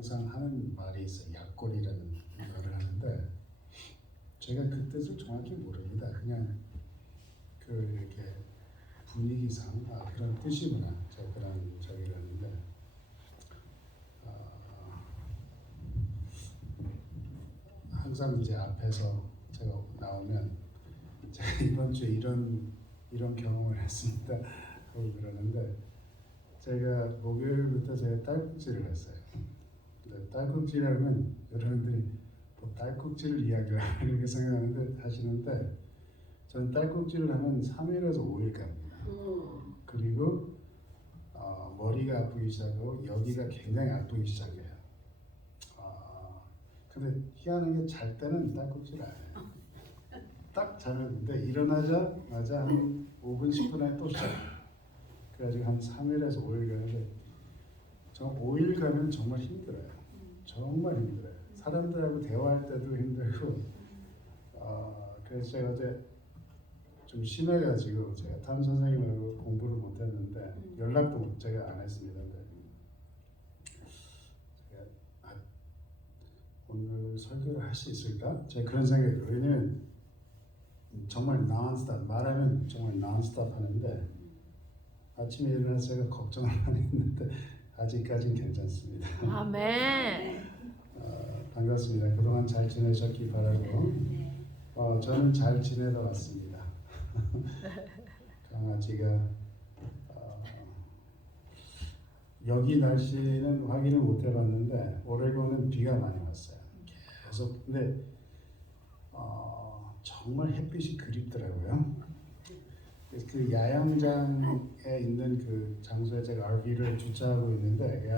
항상 하는 말이 있어요. 약골이라는 말을 하는데 제가 그 뜻을 정확히 모릅니다. 그냥 그 이렇게 분위기상 그런 뜻이구나. 제가 그런 저기를 하는데 항상 이제 앞에서 제가 나오면 제가 이번 주에 이런 경험을 했습니다. 하고 그러는데 제가 목요일부터 제가 딸꾹질을 했어요. 딸꾹질하면 여러분들이 뭐 딸꾹질 이야기를 이렇게 생각하는데 하시는데 저는 딸꾹질을 하면 3일에서 5일 갑니다. 그리고 머리가 아프기 시작하고 여기가 굉장히 아프기 시작해요. 근데 희한한 게 잘 때는 딸꾹질 안 해요. 딱 자는데 일어나자마자 한 5분 10분 안에 또 시작해요. 그래가지고 한 3일에서 5일 가는데 저 5일 가면 정말 힘들어요. 정말 힘들어요. 사람들하고 대화할 때도 힘들고 그래서 제가 어제 좀 심해가지고 제가 담 선생님하고 공부를 못했는데 연락도 제가 안 했습니다. 제가 오늘 설교를 할 수 있을까? 제가 그런 생각이 들어요. 왜냐면 정말 non-stop 말하면 정말 non-stop 하는데 아침에 일어나서 제가 걱정을 많이 했는데 아직까지는 괜찮습니다. 아멘. 반갑습니다. 그동안 잘 지내셨기 바라고 저는 잘 지내다 왔습니다. 강아지가 여기 날씨는 확인을 못 해봤는데 오레곤은 비가 많이 왔어요. 계속 근데 정말 햇빛이 그립더라고요. 그 야영장에 있는 그 장소에 제가 RV를 주차하고 있는데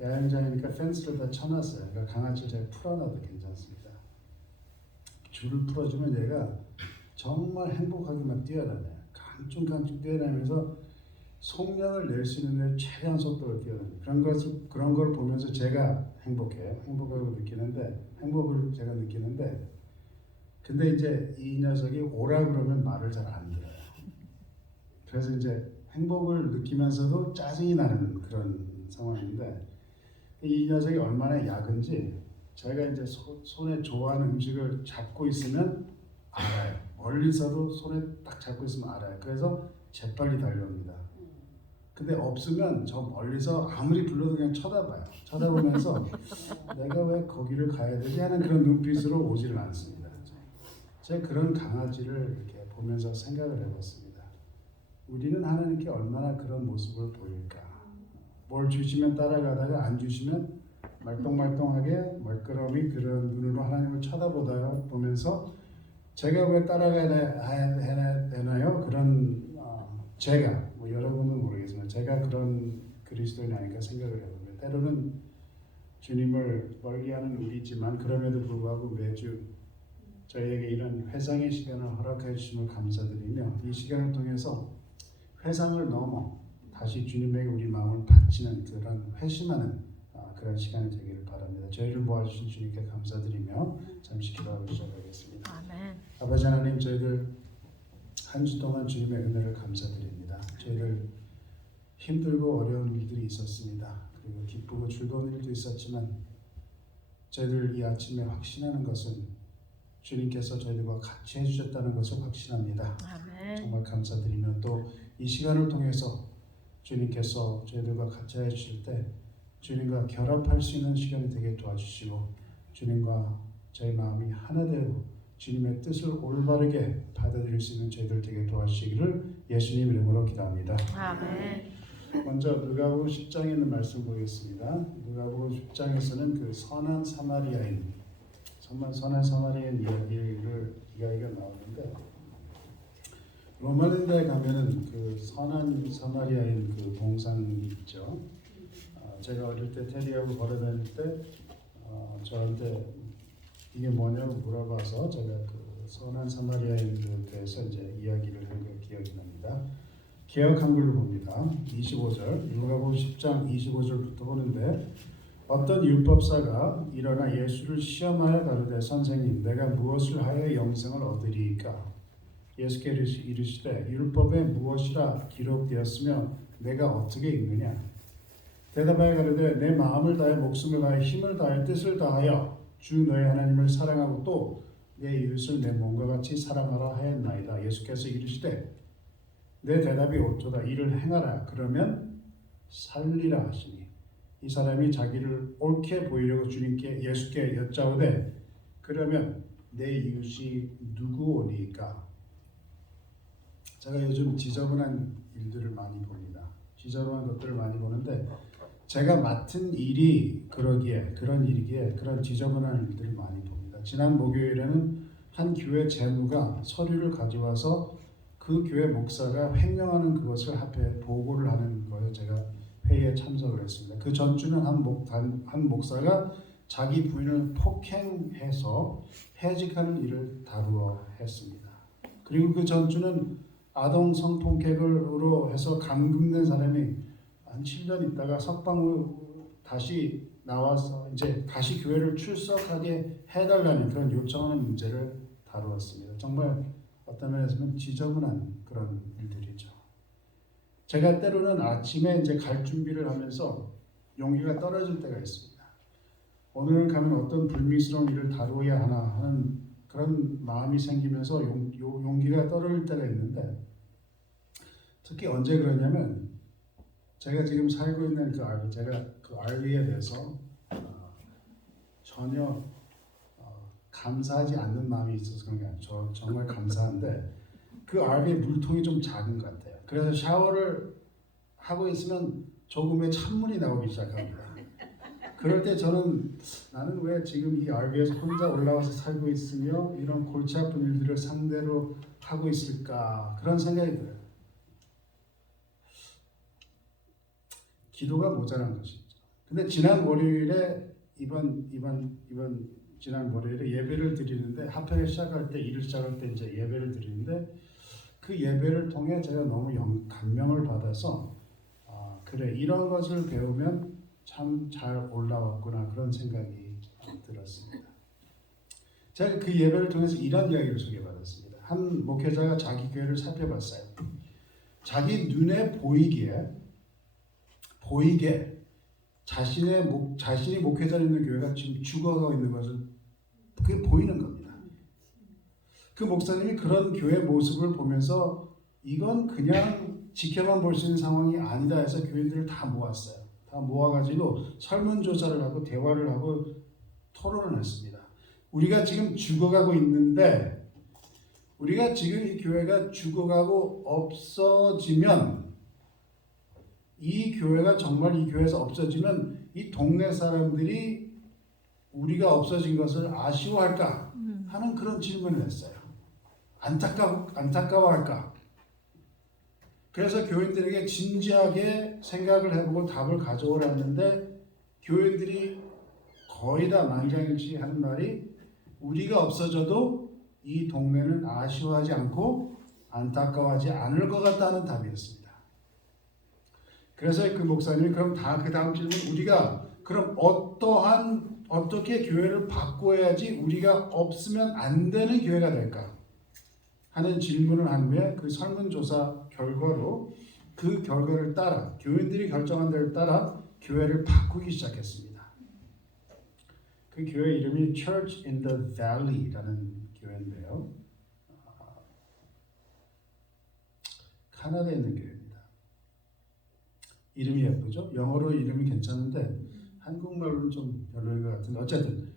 야영장이니까 펜스를 다 쳐놨어요. 그러니까 강아지를 제가 풀어놔도 괜찮습니다. 줄을 풀어주면 얘가 정말 행복하게 막 뛰어다녀요. 깡충깡충 뛰어다니면서 속력을 낼 수 있는 최대한 속도로 뛰어다녀요. 그런 걸 보면서 제가 행복해요. 행복을 제가 느끼는데 근데 이제 이 녀석이 오라 그러면 말을 잘 안 들어요. 그래서 이제 행복을 느끼면서도 짜증이 나는 그런 상황인데 이 녀석이 얼마나 약은지 제가 이제 손에 좋아하는 음식을 잡고 있으면 알아요. 멀리서도 손에 딱 잡고 있으면 알아요. 그래서 재빨리 달려옵니다. 근데 없으면 저 멀리서 아무리 불러도 그냥 쳐다봐요. 쳐다보면서 내가 왜 거기를 가야 되지 하는 그런 눈빛으로 오지를 않습니다. 제가 그런 강아지를 이렇게 보면서 생각을 해봤습니다. 우리는 하나님께 얼마나 그런 모습을 보일까? 뭘 주시면 따라가다가 안 주시면 말똥말똥하게 멀끄러미 그런 눈으로 하나님을 쳐다보면서 제가 왜 따라가야 되나요? 그런 제가 여러분은 모르겠지만 제가 그런 그리스도인이 아닐까 생각을 해봅니다. 때로는 주님을 멀리하는 우리지만 그럼에도 불구하고 매주 저희에게 이런 회상의 시간을 허락해 주심을 감사드리며 이 시간을 통해서 회상을 넘어 다시 주님에게 우리 마음을 바치는 그런 회심하는 그런 시간이 되기를 바랍니다. 저희를 모아주신 주님께 감사드리며 잠시 기도하고 시작하겠습니다. 아멘. 아버지 하나님, 저희들 한 주 동안 주님의 은혜를 감사드립니다. 저희들 힘들고 어려운 일들이 있었습니다. 그리고 기쁘고 즐거운 일도 있었지만 저희들 이 아침에 확신하는 것은 주님께서 저희들과 같이 해주셨다는 것을 확신합니다. 아멘. 정말 감사드리며 또 이 시간을 통해서 주님께서 저희들과 같이 해주실 때 주님과 결합할 수 있는 시간이 되게 도와주시고 주님과 저희 마음이 하나 되고 주님의 뜻을 올바르게 받아들일 수 있는 저희들 되게 도와주시기를 예수님 이름으로 기도합니다. 아멘. 먼저 누가복음 10장에 있는 말씀 보겠습니다. 누가복음 10장에서는 그 선한 사마리아인 정말 선한 사마리아인 이야기가 나오는데 로마린다에 가면은 그 선한 사마리아인 그 동상이 있죠. 제가 어릴 때 테디하고 걸어다닐 때 저한테 이게 뭐냐고 물어봐서 제가 그 선한 사마리아인에 대해서 이제 이야기를 한 게 기억이 납니다. 개역 한글로 봅니다. 25절 누가복음 10장 25절부터 보는데 어떤 율법사가 일어나 예수를 시험하여 가로되 선생님 내가 무엇을 하여 영생을 얻으리이까? 예수께 이르시되 율법에 무엇이라 기록되었으며 내가 어떻게 읽느냐? 대답하여 가로되 내 마음을 다해 목숨을 다해 힘을 다해 뜻을 다하여 주 너의 하나님을 사랑하고 또 내 이웃을 내 몸과 같이 사랑하라 하였나이다. 예수께서 이르시되 내 대답이 옳도다. 이를 행하라. 그러면 살리라 하시니 이 사람이 자기를 옳게 보이려고 주님께 예수께 여짜오되 그러면 내 이웃이 누구오니까? 제가 요즘 지저분한 일들을 많이 봅니다. 지저분한 것들을 많이 보는데 제가 맡은 일이 그러기에 그런 일이기에 그런 지저분한 일들을 많이 봅니다. 지난 목요일에는 한 교회 재무가 서류를 가져와서 그 교회 목사가 횡령하는 그것을 앞에 보고를 하는 거에 제가 회의에 참석을 했습니다. 그 전주는 한 목사가 자기 부인을 폭행해서 해직하는 일을 다루어 했습니다. 그리고 그 전주는 아동 성폭행으로 해서 감금된 사람이 한 7년 있다가 석방으로 다시 나와서 이제 다시 교회를 출석하게 해달라는 그런 요청하는 문제를 다루었습니다. 정말 어떤 면에서는 지저분한 그런 일들이죠. 제가 때로는 아침에 이제 갈 준비를 하면서 용기가 떨어질 때가 있습니다. 오늘은 가면 어떤 불미스러운 일을 다루어야 하나 하는 그런 마음이 생기면서 용기가 떨어질 때가 있는데 특히 언제 그러냐면 제가 지금 살고 있는 그 RV, 제가 그 RV에 대해서 전혀 감사하지 않는 마음이 있어서 그런 게 아니죠. 정말 감사한데 그 RV의 물통이 좀 작은 것 같아요. 그래서 샤워를 하고 있으면 조금의 찬물이 나오기 시작합니다. 그럴 때 저는 나는 왜 지금 이 RV에서 혼자 올라와서 살고 있으며 이런 골치 아픈 일들을 상대로 하고 있을까 그런 생각이 들어요. 기도가 모자란 것이죠. 근데 지난 월요일에 지난 월요일에 예배를 드리는데 합회를 시작할 때 일을 시작할 때 이제 예배를 드리는데 그 예배를 통해 제가 너무 감명을 받아서 그래 이런 것을 배우면 참 잘 올라왔구나 그런 생각이 들었습니다. 제가 그 예배를 통해서 이런 이야기를 소개받았습니다. 한 목회자가 자기 교회를 살펴봤어요. 자기 눈에 보이게 자신이 목회자 있는 교회가 지금 죽어가고 있는 것을 그게 보이는 겁니다. 그 목사님이 그런 교회 모습을 보면서 이건 그냥 지켜만 볼 수 있는 상황이 아니다 해서 교인들을 다 모았어요. 다 모아가지고 설문조사를 하고 대화를 하고 토론을 했습니다. 우리가 지금 죽어가고 있는데 우리가 지금 이 교회가 죽어가고 없어지면 이 교회가 정말 이 교회에서 없어지면 이 동네 사람들이 우리가 없어진 것을 아쉬워할까 하는 그런 질문을 했어요. 안타까워할까? 그래서 교인들에게 진지하게 생각을 해보고 답을 가져오라 했는데 교인들이 거의 다 만장일치 하는 말이 우리가 없어져도 이 동네는 아쉬워하지 않고 안타까워하지 않을 것 같다는 답이었습니다. 그래서 그 목사님이 그럼 그 다음 질문 우리가 그럼 어떻게 교회를 바꿔야지 우리가 없으면 안 되는 교회가 될까 하는 질문을 한 후에 그 설문조사 결과로 그 결과를 따라 교인들이 결정한 대로 따라 교회를 바꾸기 시작했습니다. 그 교회 이름이 Church in the Valley라는 교회인데요. 카나다에 있는 교회입니다. 이름이 예쁘죠? 영어로 이름이 괜찮은데 한국말로는 좀 별로인 것 같은데 어쨌든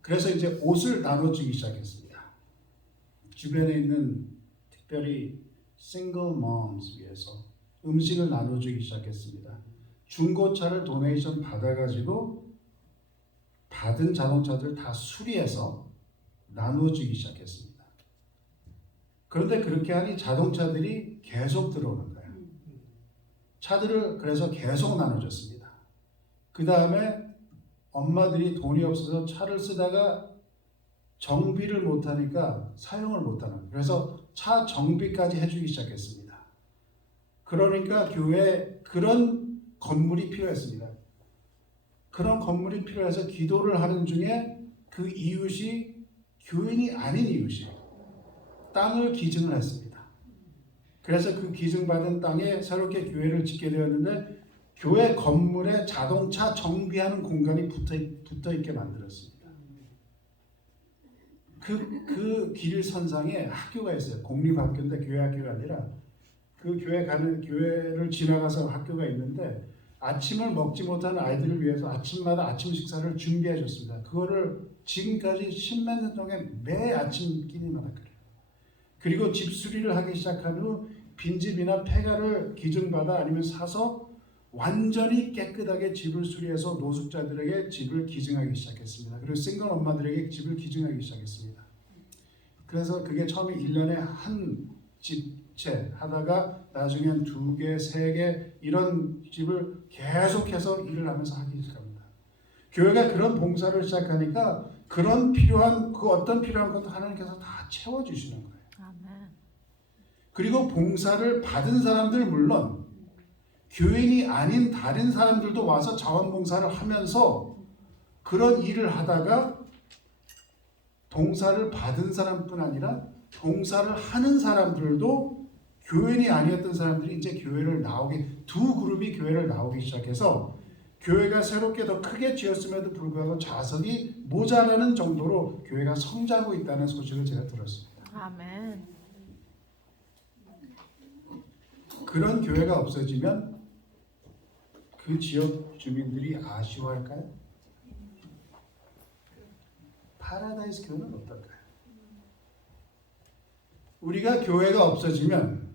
그래서 이제 옷을 나눠주기 시작했습니다. 주변에 있는 특별히 싱글 멈스 위해서 음식을 나눠주기 시작했습니다. 중고차를 도네이션 받아가지고 받은 자동차들 다 수리해서 나눠주기 시작했습니다. 그런데 그렇게 하니 자동차들이 계속 들어오는 거예요. 차들을 그래서 계속 나눠줬습니다. 그 다음에 엄마들이 돈이 없어서 차를 쓰다가 정비를 못하니까 사용을 못하는 거예요. 그래서 차 정비까지 해주기 시작했습니다. 그러니까 교회에 그런 건물이 필요했습니다. 그런 건물이 필요해서 기도를 하는 중에 그 이웃이 교인이 아닌 이웃이 땅을 기증을 했습니다. 그래서 그 기증받은 땅에 새롭게 교회를 짓게 되었는데 교회 건물에 자동차 정비하는 공간이 붙어 있게 만들었습니다. 그 길 선상에 학교가 있어요. 공립학교인데 교회 학교가 아니라 그 교회를 지나가서 학교가 있는데 아침을 먹지 못하는 아이들을 위해서 아침마다 아침 식사를 준비해 줬습니다. 그거를 지금까지 10몇 년 동안 매 아침 끼니마다 그래요. 그리고 집 수리를 하기 시작한 후 빈집이나 폐가를 기증받아 아니면 사서 완전히 깨끗하게 집을 수리해서 노숙자들에게 집을 기증하기 시작했습니다. 그리고 싱글 엄마들에게 집을 기증하기 시작했습니다. 그래서 그게 처음에 1년에 한 집채 하다가 나중엔 2개, 3개 이런 집을 계속해서 일을 하면서 하기 시작합니다. 교회가 그런 봉사를 시작하니까 그런 필요한 그 어떤 필요한 것도 하나님께서 다 채워주시는 거예요. 아멘. 그리고 봉사를 받은 사람들 물론 교인이 아닌 다른 사람들도 와서 자원봉사를 하면서 그런 일을 하다가 봉사를 받은 사람뿐 아니라 봉사를 하는 사람들도 교인이 아니었던 사람들이 이제 교회를 나오게 두 그룹이 교회를 나오기 시작해서 교회가 새롭게 더 크게 지었음에도 불구하고 좌석이 모자라는 정도로 교회가 성장하고 있다는 소식을 제가 들었습니다. 아멘. 그런 교회가 없어지면 그 지역 주민들이 아쉬워할까요? 파라다이스 교회는 어떨까요? 우리가 교회가 없어지면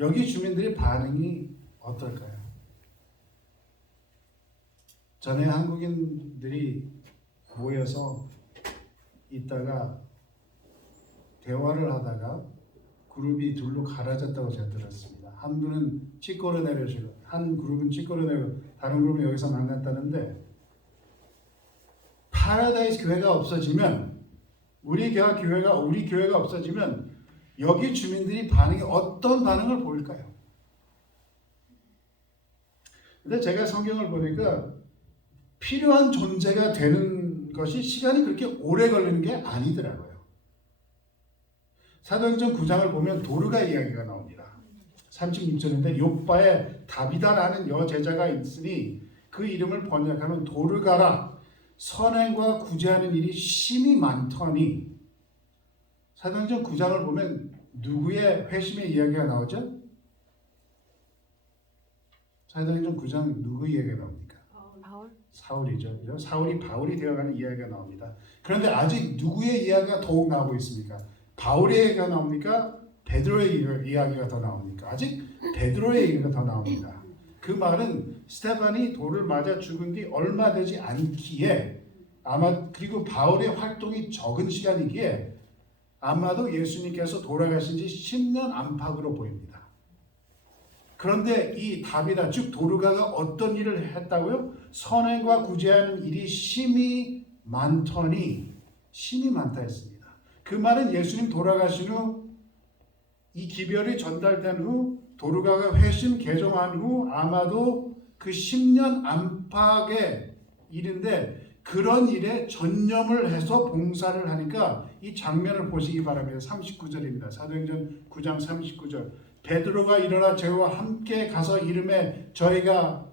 여기 주민들의 반응이 어떨까요? 전에 한국인들이 모여서 있다가 대화를 하다가 그룹이 둘로 갈라졌다고 제가 들었습니다. 한 분은 치과로 내려주고 한 그룹은 치과로 내려 다른 그룹은 여기서 만났다는데 파라다이스 교회가 없어지면 우리 교회가 없어지면 여기 주민들이 어떤 반응을 보일까요? 근데 제가 성경을 보니까 필요한 존재가 되는 것이 시간이 그렇게 오래 걸리는 게 아니더라고요. 사도행전 9장을 보면 도르가 이야기가 나옵니다. 36절인데 욥바에 다비다라는 여제자가 있으니 그 이름을 번역하면 도르가라. 선행과 구제하는 일이 심히 많더니 사도행전 9장을 보면 누구의 회심의 이야기가 나오죠? 사도행전 9장 누구 이야기가 나옵니까? 바울. 사울이죠. 사울이 바울이 되어가는 이야기가 나옵니다. 그런데 아직 누구의 이야기가 더욱 나오고 있습니까? 바울의 이야기가 나옵니까? 베드로의 이야기가 더 나옵니까? 아직 베드로의 이야기가 더 나옵니다. 그 말은 스테반이 돌을 맞아 죽은 뒤 얼마 되지 않기에 아마 그리고 바울의 활동이 적은 시간이기에 아마도 예수님께서 돌아가신 지 10년 안팎으로 보입니다. 그런데 이 다비다 즉 도르가가 어떤 일을 했다고요? 선행과 구제하는 일이 심히 많더니 심히 많다 했습니다. 그 말은 예수님 돌아가신 후 이 기별이 전달된 후 도르가가 회심 개종한 후 아마도 그 10년 안팎의 일인데 그런 일에 전념을 해서 봉사를 하니까 이 장면을 보시기 바랍니다. 39절입니다. 사도행전 9장 39절. 베드로가 일어나 저희와 함께 가서 이름에 저희가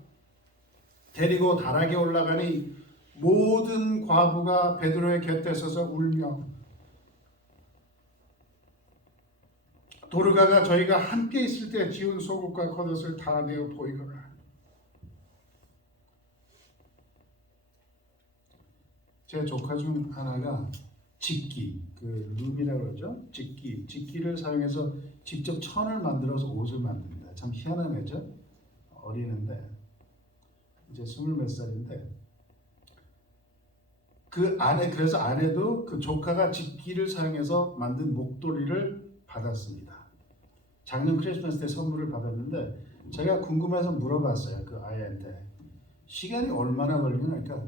데리고 다락에 올라가니 모든 과부가 베드로의 곁에 서서 울며 도르가가 저희가 함께 있을 때 지은 속옷과 겉옷을 다 내어 보이거라. 제 조카 중 하나가 직기, 그 룸이라고 그러죠. 직기를 사용해서 직접 천을 만들어서 옷을 만듭니다. 참 희한한 애죠. 어리는데 이제 20몇 살인데 그래서 아내도 그 조카가 직기를 사용해서 만든 목도리를 받았습니다. 작년 크리스마스 때 선물을 받았는데 제가 궁금해서 물어봤어요. 그 아이한테 시간이 얼마나 걸리냐 그러니까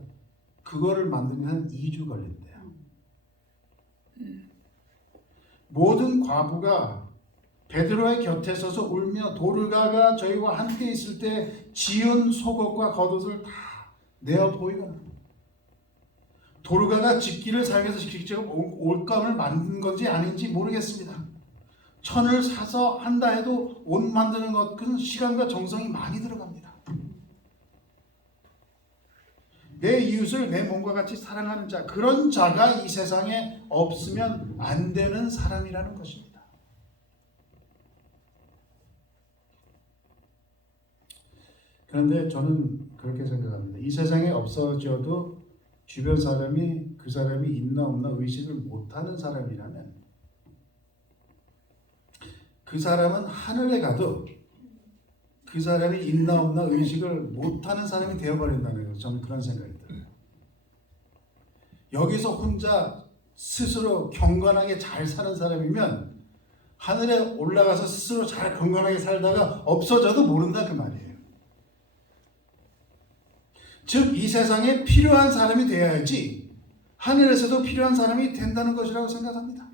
그거를 만드는 한 2주 걸린대요. 모든 과부가 베드로의 곁에 서서 울며 도르가가 저희와 함께 있을 때 지은 속옷과 겉옷을 다 내어 보이거나 도르가가 직기를 사용해서 직접 옷감을 만든 건지 아닌지 모르겠습니다. 천을 사서 한다 해도 옷 만드는 것은 시간과 정성이 많이 들어갑니다. 내 이웃을 내 몸과 같이 사랑하는 자, 그런 자가 이 세상에 없으면 안 되는 사람이라는 것입니다. 그런데 저는 그렇게 생각합니다. 이 세상에 없어져도 주변 사람이 그 사람이 있나 없나 의식을 못하는 사람이라면 그 사람은 하늘에 가도 그 사람이 있나 없나 의식을 못하는 사람이 되어버린다는 거예요. 저는 그런 생각이 들어요. 여기서 혼자 스스로 경건하게 잘 사는 사람이면 하늘에 올라가서 스스로 잘 경건하게 살다가 없어져도 모른다 그 말이에요. 즉 이 세상에 필요한 사람이 되어야지 하늘에서도 필요한 사람이 된다는 것이라고 생각합니다.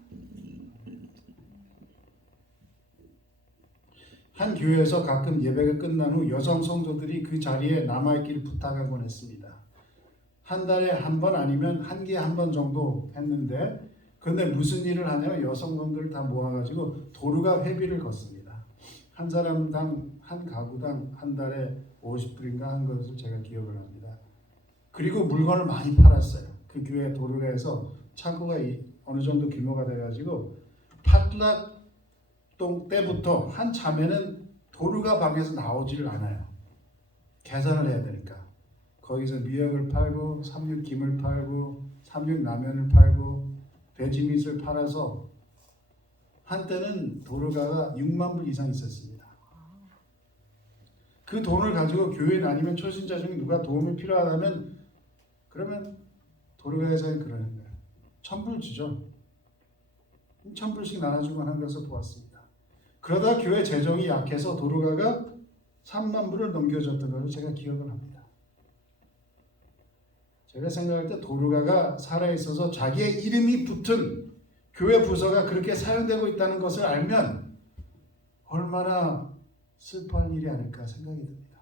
한 교회에서 가끔 예배가 끝난 후 여성 성도들이 그 자리에 남아있기를 부탁하곤 했습니다. 한 달에 한 번 아니면 한 개에 한 번 정도 했는데 그런데 무슨 일을 하냐면 여성분들 다 모아가지고 도루가 회비를 걷습니다. 한 사람당 한 가구당 한 달에 50불인가 한 것을 제가 기억을 합니다. 그리고 물건을 많이 팔았어요. 그 교회 도루가에서 창고가 어느 정도 규모가 돼가지고 팥락동 때부터 한 자매는 도루가 방에서 나오지를 않아요. 계산을 해야 되니까. 거기서 미역을 팔고 삼육김을 팔고 삼육라면을 팔고 돼지밑을 팔아서 한때는 도루가가 6만 불 이상 있었습니다. 그 돈을 가지고 교인 아니면 초신자 중에 누가 도움이 필요하다면 그러면 도루가에서는 그러는 거예요. 1,000불 주죠. 1,000불씩 나눠주고 하는 것을 보았습니다. 그러다 교회 재정이 약해서 도루가가 3만 불을 넘겨줬던 것을 제가 기억을 합니다. 제가 생각할 때 도루가가 살아있어서 자기의 이름이 붙은 교회 부서가 그렇게 사용되고 있다는 것을 알면 얼마나 슬퍼할 일이 아닐까 생각이 듭니다.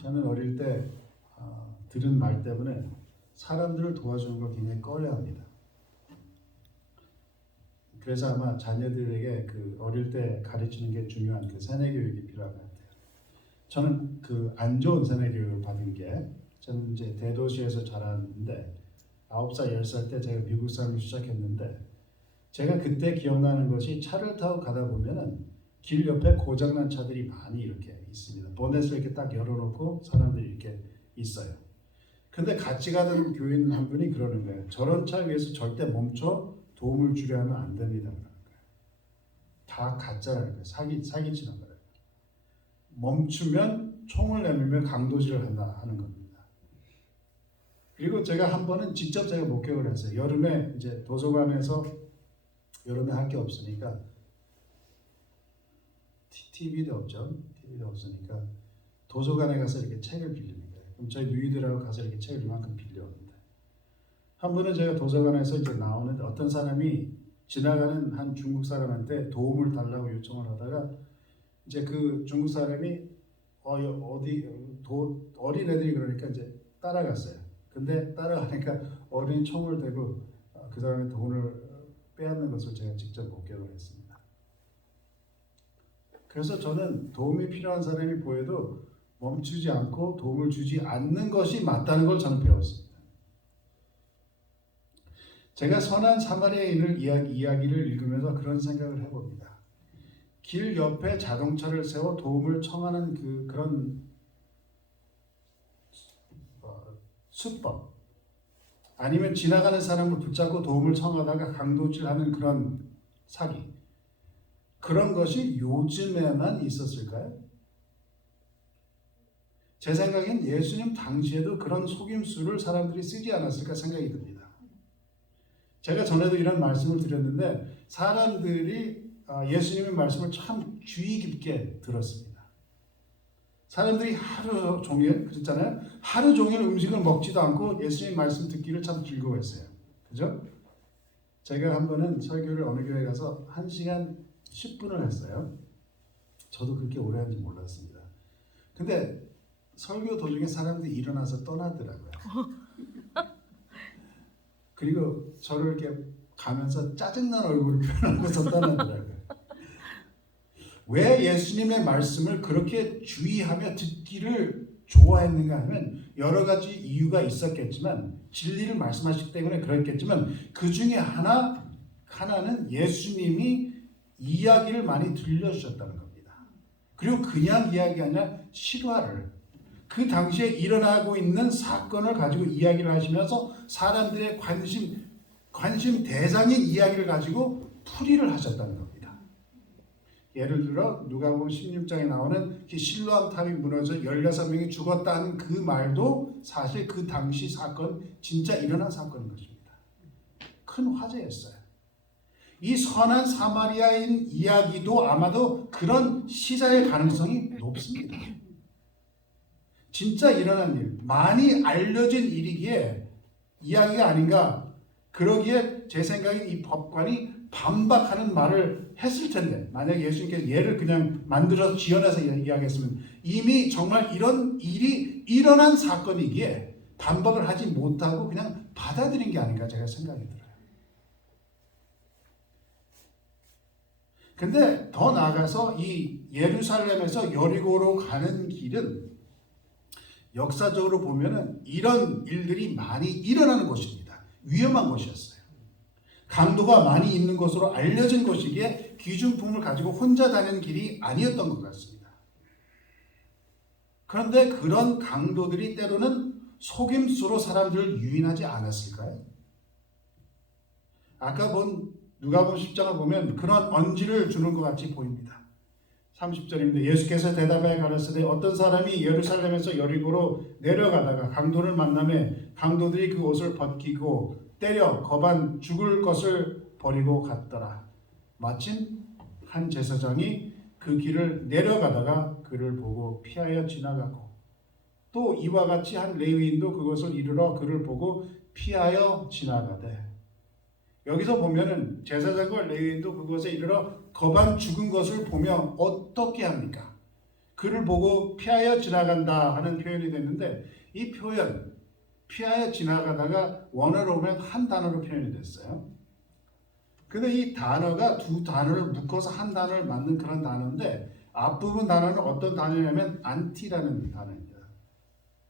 저는 어릴 때 들은 말 때문에 사람들을 도와주는 걸 굉장히 꺼려합니다. 그래서 아마 자녀들에게 그 어릴 때 가르치는 게 중요한 그 세뇌 교육이 필요한 것 같아요. 저는 그 안 좋은 세뇌 교육을 받은 게 저는 이제 대도시에서 자랐는데 9살, 10살 때 제가 미국 삶을 시작했는데 제가 그때 기억나는 것이 차를 타고 가다 보면은 길 옆에 고장난 차들이 많이 이렇게 있습니다. 보넷을 이렇게 딱 열어놓고 사람들이 이렇게 있어요. 근데 같이 가던 교인 한 분이 그러는 거예요. 저런 차 위에서 절대 멈춰 도움을 주려 하면 안 됩니다. 그러는 거예요. 다 가짜라는 거예요. 사기치는 거예요. 멈추면 총을 내밀며 강도질을 한다 하는 겁니다. 그리고 제가 한 번은 직접 제가 목격을 했어요. 여름에 이제 도서관에서 여름에 할 게 없으니까 TV도 없죠. TV도 없으니까 도서관에 가서 이렇게 책을 빌리는 거예요. 그럼 저희 누이들하고 가서 이렇게 책을 이만큼 빌려오는데 한 번은 제가 도서관에서 이제 나오는데 어떤 사람이 지나가는 한 중국 사람한테 도움을 달라고 요청을 하다가 이제 그 중국 사람이 어린 애들이 그러니까 이제 따라갔어요. 근데 따라가니까 어린 총을 대고 그 사람의 돈을 빼앗는 것을 제가 직접 목격을 했습니다. 그래서 저는 도움이 필요한 사람이 보여도 멈추지 않고 도움을 주지 않는 것이 맞다는 걸 저는 배웠습니다. 제가 선한 사마리아인을 이야기를 읽으면서 그런 생각을 해봅니다. 길 옆에 자동차를 세워 도움을 청하는 그런 수법 아니면 지나가는 사람을 붙잡고 도움을 청하다가 강도질하는 그런 사기 그런 것이 요즘에만 있었을까요? 제 생각엔 예수님 당시에도 그런 속임수를 사람들이 쓰지 않았을까 생각이 듭니다. 제가 전에도 이런 말씀을 드렸는데 사람들이 예수님의 말씀을 참 주의 깊게 들었습니다. 사람들이 하루 종일 그랬잖아요. 하루 종일 음식을 먹지도 않고 예수님 말씀 듣기를 참 즐거워했어요. 그죠? 제가 한 번은 설교를 어느 교회 가서 1시간 10분을 했어요. 저도 그렇게 오래 한지 몰랐습니다. 근데 설교 도중에 사람들이 일어나서 떠나더라고요. 그리고 저를 이렇게 가면서 짜증난 얼굴을 표현하고서 떠나더라고요. 왜 예수님의 말씀을 그렇게 주의하며 듣기를 좋아했는가 하면 여러 가지 이유가 있었겠지만 진리를 말씀하시기 때문에 그랬겠지만 그 중에 하나는 예수님이 이야기를 많이 들려주셨다는 겁니다. 그리고 그냥 이야기가 아니라 실화를 그 당시에 일어나고 있는 사건을 가지고 이야기를 하시면서 사람들의 관심 대상인 이야기를 가지고 풀이를 하셨다는 겁니다. 예를 들어 누가복음 16장에 나오는 실로암 탑이 무너져 16명이 죽었다는 그 말도 사실 그 당시 사건 진짜 일어난 사건인 것입니다. 큰 화제였어요. 이 선한 사마리아인 이야기도 아마도 그런 시사의 가능성이 높습니다. 진짜 일어난 일, 많이 알려진 일이기에 이야기가 아닌가. 그러기에 제 생각엔 이 법관이 반박하는 말을 했을 텐데 만약 예수님께서 예를 그냥 만들어서 지어내서 이야기했으면 이미 정말 이런 일이 일어난 사건이기에 반박을 하지 못하고 그냥 받아들인 게 아닌가 제가 생각이 들어요. 근데 더 나아가서 이 예루살렘에서 여리고로 가는 길은 역사적으로 보면은 이런 일들이 많이 일어나는 곳입니다. 위험한 곳이었어요. 강도가 많이 있는 것으로 알려진 곳이기에 귀중품을 가지고 혼자 다니는 길이 아니었던 것 같습니다. 그런데 그런 강도들이 때로는 속임수로 사람들을 유인하지 않았을까요? 아까 본 누가복음 10장을 보면 그런 언지를 주는 것 같이 보입니다. 30절입니다. 예수께서 대답하여 가라사대 어떤 사람이 예루살렘에서 여리고로 내려가다가 강도를 만나매 강도들이 그 옷을 벗기고 때려 거반 죽을 것을 버리고 갔더라. 마침 한 제사장이 그 길을 내려가다가 그를 보고 피하여 지나가고 또 이와 같이 한 레위인도 그것을 이르러 그를 보고 피하여 지나가되 여기서 보면은 제사장과 레위인도 그것에 이르러 거반 죽은 것을 보며 어떻게 합니까? 그를 보고 피하여 지나간다 하는 표현이 됐는데 이 표현 피하여 지나가다가 원어로 보면 한 단어로 표현이 됐어요. 근데 이 단어가 두 단어를 묶어서 한 단어를 만든 그런 단어인데 앞부분 단어는 어떤 단어냐면 안티라는 단어입니다.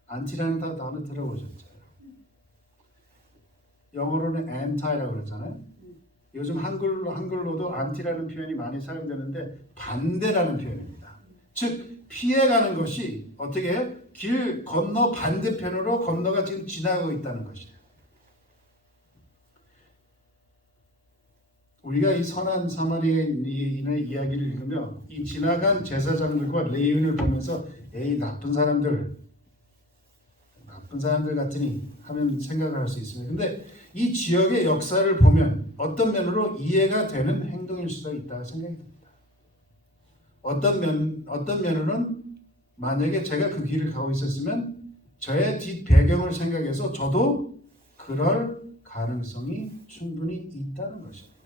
안티라는 단어 들어보셨죠? 영어로는 anti라고 그러잖아요. 요즘 한글로도 안티라는 표현이 많이 사용되는데 반대라는 표현입니다. 즉 피해가는 것이 어떻게 해요? 길 건너 반대편으로 건너가 지금 지나가고 있다는 것이에요. 우리가 이 선한 사마리아인의 이야기를 읽으며 이 지나간 제사장들과 레위인을 보면서 에이 나쁜 사람들 같으니 하면 생각을 할 수 있습니다. 근데 이 지역의 역사를 보면 어떤 면으로 이해가 되는 행동일 수도 있다 생각이 듭니다. 어떤 면으로는 만약에 제가 그 길을 가고 있었으면 저의 뒷 배경을 생각해서 저도 그럴 가능성이 충분히 있다는 것입니다.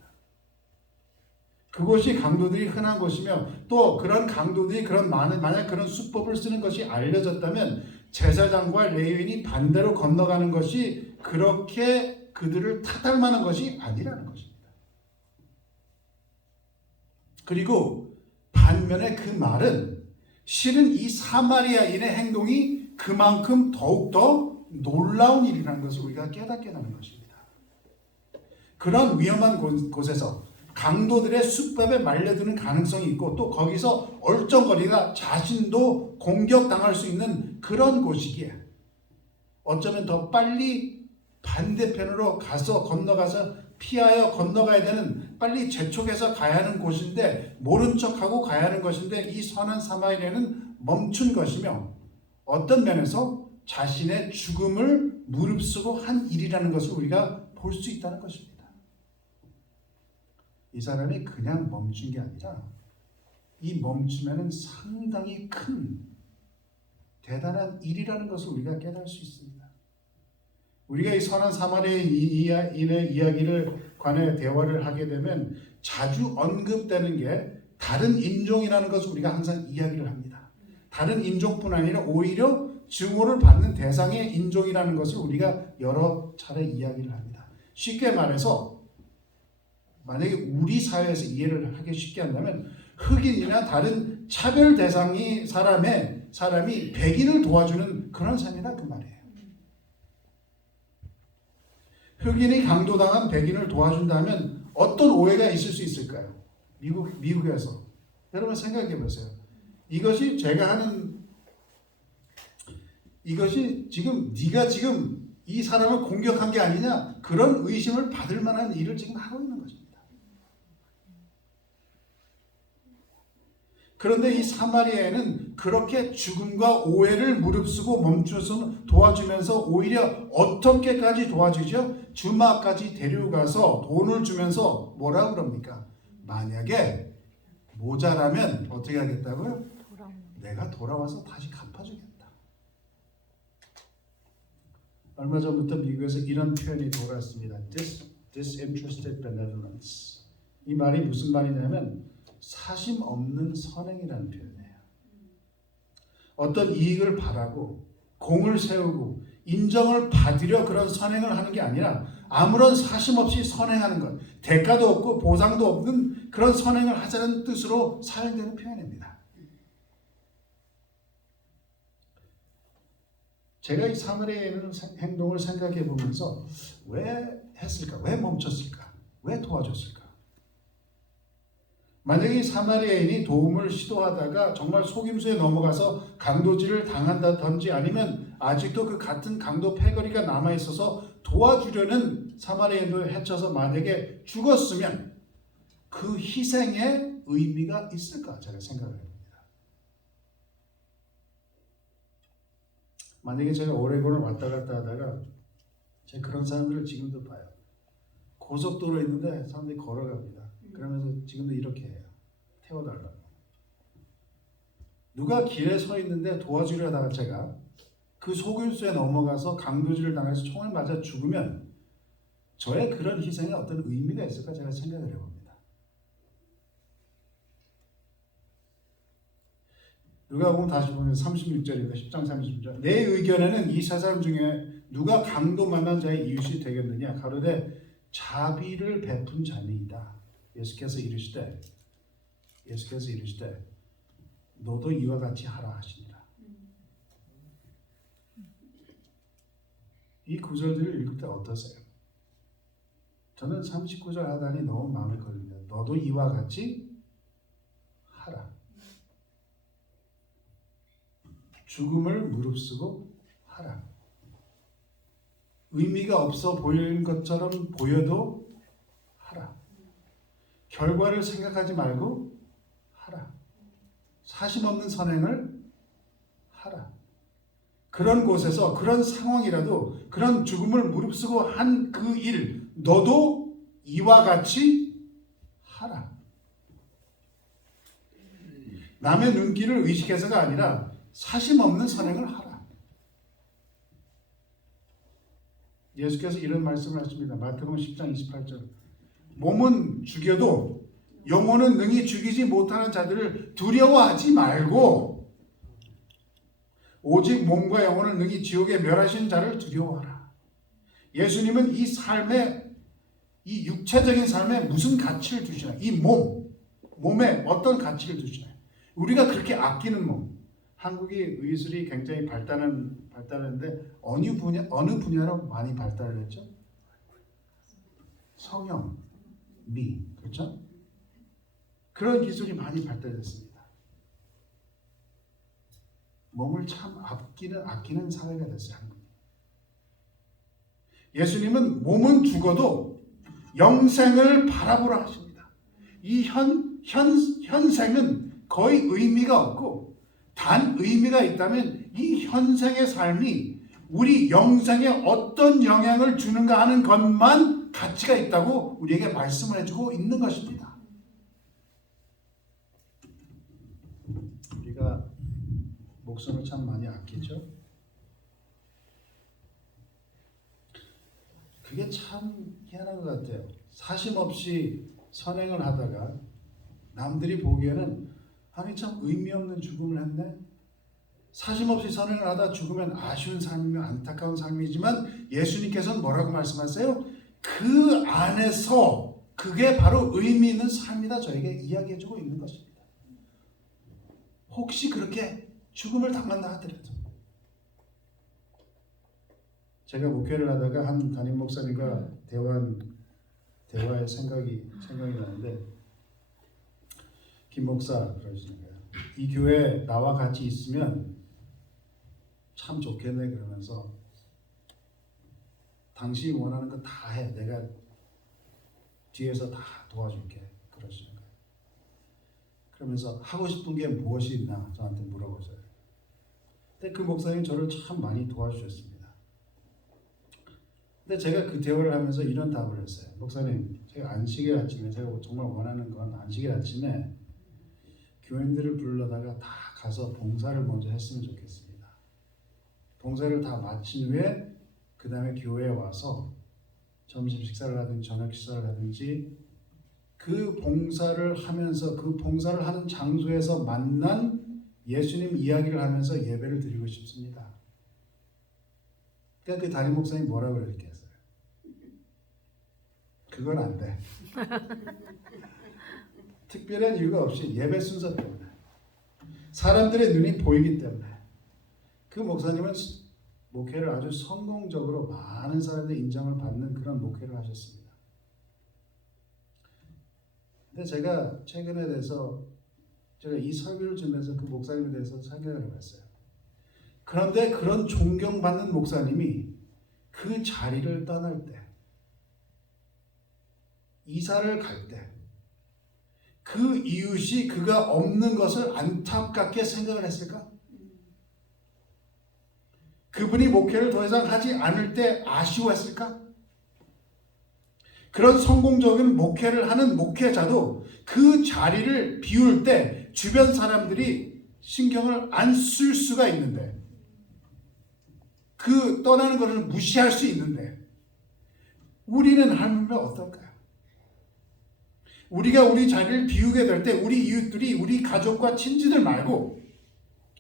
그곳이 강도들이 흔한 곳이며 또 그런 강도들이 만약 그런 수법을 쓰는 것이 알려졌다면 제사장과 레위인이 반대로 건너가는 것이 그렇게 그들을 탓할 만한 것이 아니라는 것입니다. 그리고 반면에 그 말은 실은 이 사마리아인의 행동이 그만큼 더욱더 놀라운 일이라는 것을 우리가 깨닫게 되는 것입니다. 그런 위험한 곳에서 강도들의 수법에 말려드는 가능성이 있고 또 거기서 얼쩡거리다 자신도 공격당할 수 있는 그런 곳이기에 어쩌면 더 빨리 반대편으로 건너가서 피하여 건너가야 되는 빨리 재촉해서 가야 하는 곳인데 모른 척하고 가야 하는 것인데 이 선한 사마리아는 멈춘 것이며 어떤 면에서 자신의 죽음을 무릅쓰고 한 일이라는 것을 우리가 볼 수 있다는 것입니다. 이 사람이 그냥 멈춘 게 아니라 이 멈추면은 상당히 큰 대단한 일이라는 것을 우리가 깨달을 수 있습니다. 우리가 이 선한 사마리아인의 이야기를 관해 대화를 하게 되면 자주 언급되는 게 다른 인종이라는 것을 우리가 항상 이야기를 합니다. 다른 인종뿐 아니라 오히려 증오를 받는 대상의 인종이라는 것을 우리가 여러 차례 이야기를 합니다. 쉽게 말해서 만약에 우리 사회에서 이해를 하기 쉽게 한다면 흑인이나 다른 차별 대상이 사람이 백인을 도와주는 그런 셈이다 그 말이에요. 흑인이 강도당한 백인을 도와준다면 어떤 오해가 있을 수 있을까요? 미국에서 여러분 생각해 보세요. 이것이 지금 네가 지금 이 사람을 공격한 게 아니냐 그런 의심을 받을 만한 일을 지금 하고 있는 것입니다. 그런데 이 사마리아인은 그렇게 죽음과 오해를 무릅쓰고 멈춰서 도와주면서 오히려 어떻게까지 도와주죠? 주마까지 데려가서 돈을 주면서 뭐라고 그럽니까? 만약에 모자라면 어떻게 하겠다고요? 내가 돌아와서 다시 갚아주겠다. 얼마 전부터 미국에서 이런 표현이 돌았습니다. Disinterested benevolence. 이 말이 무슨 말이냐면 사심 없는 선행이라는 표현이에요. 어떤 이익을 바라고 공을 세우고 인정을 받으려 그런 선행을 하는 게 아니라 아무런 사심 없이 선행하는 것, 대가도 없고 보상도 없는 그런 선행을 하자는 뜻으로 사용되는 표현입니다. 제가 이 사마리아인의 행동을 생각해 보면서 왜 했을까? 왜 멈췄을까? 왜 도와줬을까? 만약에 이 사마리아인이 도움을 시도하다가 정말 속임수에 넘어가서 강도질을 당한다든지 아니면 아직도 그 같은 강도 패거리가 남아있어서 도와주려는 사마리아인을 해쳐서 만약에 죽었으면 그 희생에 의미가 있을까? 제가 생각을 해봅니다. 만약에 제가 오레곤을 왔다 갔다 하다가 제가 그런 사람들을 지금도 봐요. 고속도로에 있는데 사람들이 걸어갑니다. 그러면서 지금도 이렇게 해요. 태워달라고. 누가 길에 서 있는데 도와주려다가 제가 그 속임수에 넘어가서 강도질을 당해서 총을 맞아 죽으면 저의 그런 희생에 어떤 의미가 있을까 제가 생각을 해봅니다. 누가복음 다시 보면 36절입니다. 10장 36절. 내 의견에는 이 세 사람 중에 누가 강도 만난 자의 이웃이 되겠느냐? 가로되 자비를 베푼 자니이다. 예수께서 이르시되 너도 이와 같이 하라 하시니라. 이 구절들을 읽을 때 어떠세요? 저는 39절 하단이 너무 마음에 걸립니다. 너도 이와 같이 하라. 죽음을 무릅쓰고 하라. 의미가 없어 보이는 것처럼 보여도 하라. 결과를 생각하지 말고 하라. 사심 없는 선행을 하라. 그런 곳에서 그런 상황이라도 그런 죽음을 무릅쓰고 한 그 일 너도 이와 같이 하라. 남의 눈길을 의식해서가 아니라 사심 없는 선행을 하라. 예수께서 이런 말씀을 하십니다. 마태복음 10장 28절. 몸은 죽여도 영혼은 능히 죽이지 못하는 자들을 두려워하지 말고 오직 몸과 영혼을 능히 지옥에 멸하신 자를 두려워하라. 예수님은 이 삶에 이 육체적인 삶에 무슨 가치를 두시나요? 이 몸에 어떤 가치를 두시나요? 우리가 그렇게 아끼는 몸. 한국이 의술이 굉장히 발달했는데 어느 분야로 많이 발달을 했죠? 성형, 미, 그렇죠? 그런 기술이 많이 발달됐습니다. 몸을 참 아끼는 사회가 됐어요. 한국이. 예수님은 몸은 죽어도 영생을 바라보라 하십니다. 이 현생은 거의 의미가 없고 단 의미가 있다면 이 현생의 삶이 우리 영생에 어떤 영향을 주는가 하는 것만 가치가 있다고 우리에게 말씀을 해주고 있는 것입니다. 우리가 목숨을 참 많이 아끼죠. 그게 참 희한한 것 같아요. 사심 없이 선행을 하다가 남들이 보기에는 아니 참 의미 없는 죽음을 했네. 사심 없이 선행을 하다 죽으면 아쉬운 삶이며 안타까운 삶이지만 예수님께서는 뭐라고 말씀하세요? 그 안에서 그게 바로 의미 있는 삶이다 저에게 이야기해주고 있는 것입니다. 혹시 그렇게 죽음을 당한다 하더라도. 제가 목회를 하다가 한 담임 목사님과 대화의 생각이 나는데, 김 목사 그러시는 거예요. 이 교회 나와 같이 있으면 참 좋겠네 그러면서 당신이 원하는 거 다 해. 내가 뒤에서 다 도와줄게. 그러시는 거예요. 그러면서 하고 싶은 게 무엇이 있나 저한테 물어보셔요. 근데 그 목사님 저를 참 많이 도와주셨습니다. 근데 제가 그 대화를 하면서 이런 답을 했어요. 목사님, 제가 안식일 아침에 제가 정말 원하는 건 안식일 아침에 교인들을 불러다가 다 가서 봉사를 먼저 했으면 좋겠습니다. 봉사를 다 마친 후에 그 다음에 교회에 와서 점심 식사를 하든지 저녁 식사를 하든지 그 봉사를 하면서 그 봉사를 하는 장소에서 만난 예수님 이야기를 하면서 예배를 드리고 싶습니다. 그러니까 그 담임 목사님 뭐라고 이렇게 했어요. 그건 안 돼. 특별한 이유가 없이 예배 순서 때문에, 사람들의 눈이 보이기 때문에. 그 목사님은 목회를 아주 성공적으로 많은 사람들의 인정을 받는 그런 목회를 하셨습니다. 근데 제가 최근에 대해서 제가 이 설교를 준비해서 그 목사님에 대해서 생각을 해봤어요. 그런데 그런 존경받는 목사님이 그 자리를 떠날 때, 이사를 갈 때, 그 이웃이 그가 없는 것을 안타깝게 생각을 했을까? 그분이 목회를 더 이상 하지 않을 때 아쉬워했을까? 그런 성공적인 목회를 하는 목회자도 그 자리를 비울 때 주변 사람들이 신경을 안 쓸 수가 있는데, 그 떠나는 것을 무시할 수 있는데, 우리는 하면 어떨까요? 우리가 우리 자리를 비우게 될 때 우리 이웃들이 우리 가족과 친지들 말고,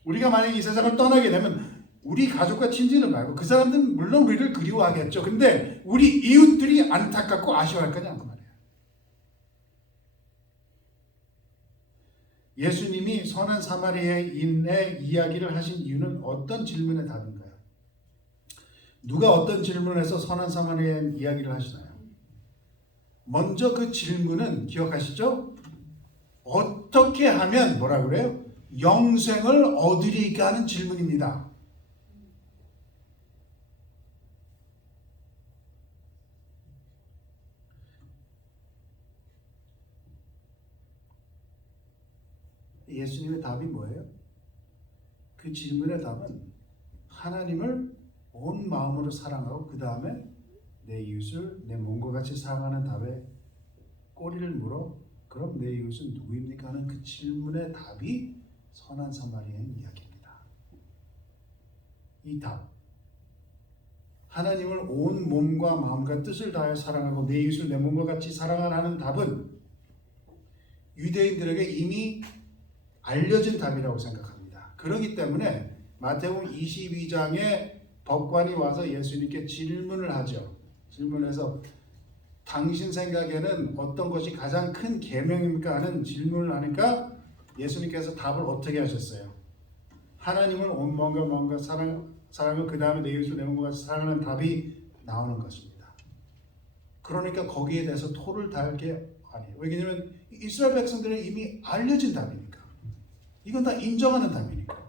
우리가 만약에 이 세상을 떠나게 되면 우리 가족과 친지들 말고 그 사람들은 물론 우리를 그리워하겠죠. 근데 우리 이웃들이 안타깝고 아쉬워할 거냐 그 말이에요. 예수님이 선한 사마리아인의 이야기를 하신 이유는 어떤 질문의 답인가요? 누가 어떤 질문을 해서 선한 사마리아인 이야기를 하시나요? 먼저 그 질문은 기억하시죠? 어떻게 하면 뭐라고 그래요? 영생을 얻으리까 하는 질문입니다. 예수님의 답이 뭐예요? 그 질문의 답은 하나님을 온 마음으로 사랑하고 그 다음에 내 이웃을 내 몸과 같이 사랑하는 답에 꼬리를 물어 그럼 내 이웃은 누구입니까? 하는 그 질문의 답이 선한 사마리아인 이야기입니다. 이 답, 하나님을 온 몸과 마음과 뜻을 다해 사랑하고 내 이웃을 내 몸과 같이 사랑하라는 답은 유대인들에게 이미 알려진 답이라고 생각합니다. 그렇기 때문에 마태복음 22장에 법관이 와서 예수님께 질문을 하죠. 질문해서 당신 생각에는 어떤 것이 가장 큰 계명입니까? 하는 질문을 하니까 예수님께서 답을 어떻게 하셨어요? 하나님을 온 마음과 사랑하고 그 다음에 내 이웃을 내 몸과 같이 사랑하는 답이 나오는 것입니다. 그러니까 거기에 대해서 토를 달 게 아니에요. 왜냐하면 이스라엘 백성들은 이미 알려진 답이니까. 이건 다 인정하는 답이니까.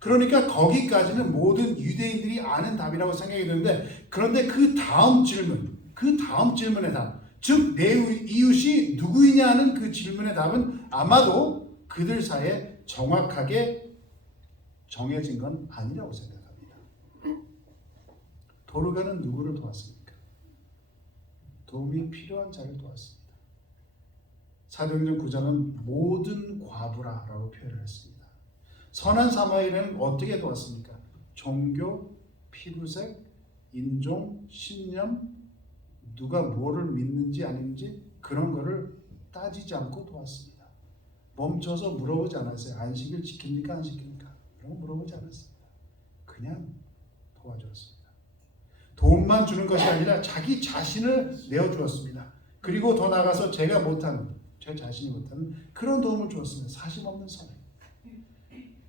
그러니까 거기까지는 모든 유대인들이 아는 답이라고 생각이 드는데, 그런데 그 다음 질문의 답, 즉 내 이웃이 누구이냐 하는 그 질문의 답은 아마도 그들 사이에 정확하게 정해진 건 아니라고 생각합니다. 도르가는 누구를 도왔습니까? 도움이 필요한 자를 도왔습니다. 사도행전 9장은 모든 과부라라고 표현을 했습니다. 선한 사마리아인은 어떻게 도왔습니까? 종교, 피부색, 인종, 신념, 누가 뭐를 믿는지 아닌지 그런 거를 따지지 않고 도왔습니다. 멈춰서 물어보지 않았어요. 안식일 지킵니까? 안 지킵니까? 그런 거 물어보지 않았습니다. 그냥 도와주었습니다. 돈만 주는 것이 아니라 자기 자신을 내어주었습니다. 그리고 더 나아가서 제가 못하는, 제 자신이 못하는 그런 도움을 주었습니다. 사심 없는 선행.